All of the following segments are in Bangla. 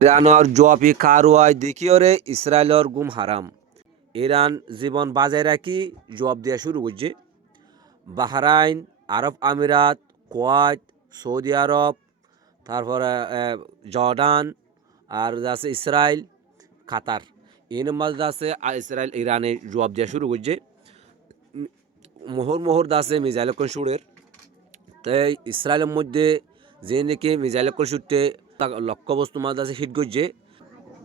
ইরানৰ জোৱাবি কাৰুৱাই দেখিয়রে ইসরায়েলর গুম হারাম। ইরান জীবন বাজায় রাখি জবাব দেওয়া শুরু করছে। বাহরাইন, আরব আমিরাত, কুয়েত, সৌদি আরব, তারপরে জর্ডান, আর আছে ইসরায়েল, কাতার। এর মধ্যে আছে ইসরায়েল ইরানে জবাব দেওয়া শুরু করছে। মোহর মোহর দাসে মিজাইল সুরের। তাই ইসরায়েলের মধ্যে যে নাকি মিজাইল শুটে লক্ষ্যবস্তু মাঝে আছে হিট করছে।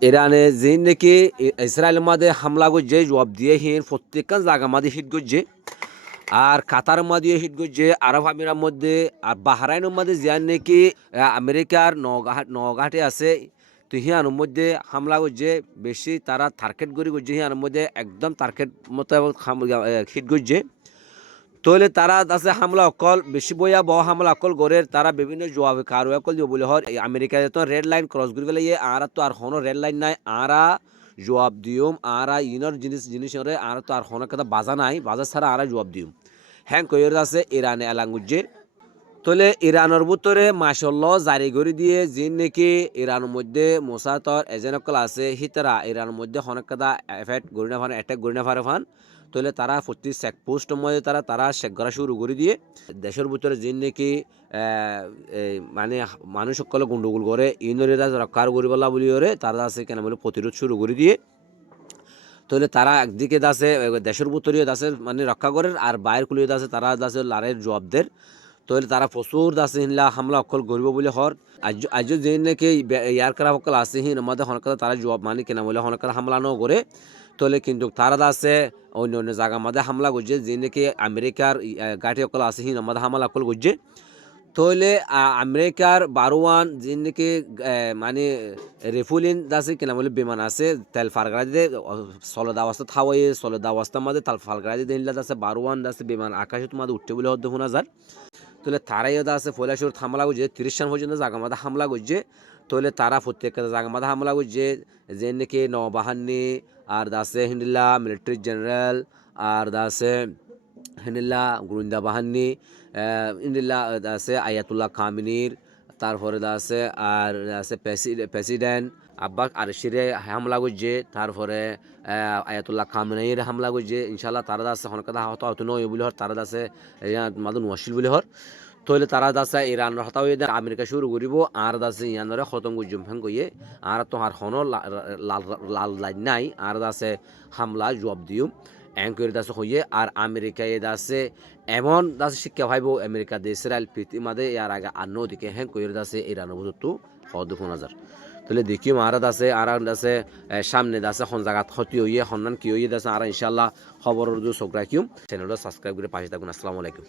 ইরানে যে নাকি ইসরায়েলের মাঝে হামলা করছে জবাব দিয়ে হিন প্রত্যেকটা জায়গা মাঝে হিট করছে। আর কাতার মাঝে হিট করছে, আরব আমিরার মধ্যে, আর বাহরাইনের মধ্যে যার নাকি আমেরিকার নগাহাটে আছে। তো হিয়ানোর মধ্যে হামলা করছে বেশি, তারা টার্গেট করে করছে হিয়ানোর মধ্যে একদম টার্গেট মতো হিট করছে। তাহলে তারা আছে হামলা অকল বেশি বইয়া বহ হামলা অকল গড়ের তারা বিভিন্ন জবাব কারো অকল দিব বলে হয় আমেরিকায় তো রেড লাইন ক্রস করে ফেলে আর তো আর হনো রেড লাইন নাই। আরা জবাব দিম আরা ইনর জিনিস আর তো আর হনো কথা বাজা নাই, বাজার ছাড়া আরা জবাব দিম হ্যাঁ কইর আছে ইরানে এলাঙ্গুজে। তাহলে ইরানের ভিতরে মাশাল্লাহ জারি করে দিয়ে যে নাকি ইরানের মধ্যে মোসাতর এজেন্ট অকল আছে হিতারা ইরানের মধ্যে অনেক কথা এফেক্ট গড়ি না ফান অ্যাটাক গড়ি না পারে ফান। তাহলে তারা প্রতি চেকপোস্টের মধ্যে তারা চেক করা শুরু করে দিয়ে দেশের ভিতরে যে নাকি মানে মানুষ সকলে গন্ডগোল করে ইনরা রক্ষার করিবলা বলি ওরে তারা আছে কেন বলে প্রতিরোধ শুরু করে দিয়ে। তাহলে তারা একদিকে দাসে দেশের ভিতরে দাসে মানে রক্ষা করে আর বাইরে খুলিয়ে দাসে তারা দাসে লারের জবাবদের। তাহলে তারা প্রচুর দাসে হিনলা হামলা অকল গরিব বলে হর আজ যে নাকি ইয়ার করা সকল আছে হিন আমাদের হনকার তারা জবাব মানে কেনা বলে হনকার হামলা ন করে। তাহলে কিন্তু তারা দাসে অন্য অন্য জায়গা আমাদের হামলা করছে যে নাকি আমেরিকার গাড়ি অকল আছে হিন আমাদের হামলা অকল করছে। তাহলে আমেরিকার বারোয়ান যে নাকি মানে রেফুলিন আছে কিনা বলে বিমান আছে তেল ফারগাড়ি দিয়ে সলদ অবস্থা থাওয়াই সলদ অবস্থার মধ্যে তাল ফারগাড়ি দিয়ে আছে বারোয়ান আছে বিমান আকাশে তোমাদের উঠতে বলে হতে শোনা যায়। তাহলে তারাই আছে ফৈলাসুর হামলা করছে 30 সাল পর্যন্ত জায়গা মাথা হামলা করছে। তাহলে তারা প্রত্যেকটা জায়গা মাথা হামলা করছে যে নাকি নৌবাহিনী আর দাসে হিন্দিল্লা মিলিটারি জেনারেল আর দাসে হিন্দিল্লা গোয়েন্দা বাহিনী ইন্দিল্লা আছে আয়াতুল্লাহ খামিনির, তারপরে আছে আর আছে প্রেসিডেন্ট আব্বাস আরশিরে হামলা করছে, তারপরে আয়াতুল্লাহ খামিনির হামলা করছে। ইনশাল্লাহ তারা আছে হনকাদা হত নয় বলে হর তারা আছে মাদুন ওয়াশিল বলে হর। তাহলে তারা দাসে ইরান হতা হয়ে আমেরিকা শুরু করিব আর দাসে ইয়ানরে খতম করজুম ফ্যাং কইয়ে আর তো আর হন লাল লাইন নাই আর দাসে হামলা জবাব দিও অ্যাঙ্কর দাসে হইয়ে। আর আমেরিকায় দাসে এমন দাসে শিক্ষা ভাইব আমেরিকা ইসরায়েল প্রীতি মাদে ইয়ার আগে আর নদীকে হ্যাঁ কইর দাসে ইরানের বুঝতো হদ 5000। তাহলে দেখিও মারাত আছে আর আছে সামনে দাসে হন জায়গা ক্ষতি হইয়ে হন্নান কি হইয়ে দাসে আর ইনশাল্লাহ খবরের চোখ রাখিও। চ্যানেলটা সাবস্ক্রাইব করে পাশে থাকুন। আসসালামু আলাইকুম।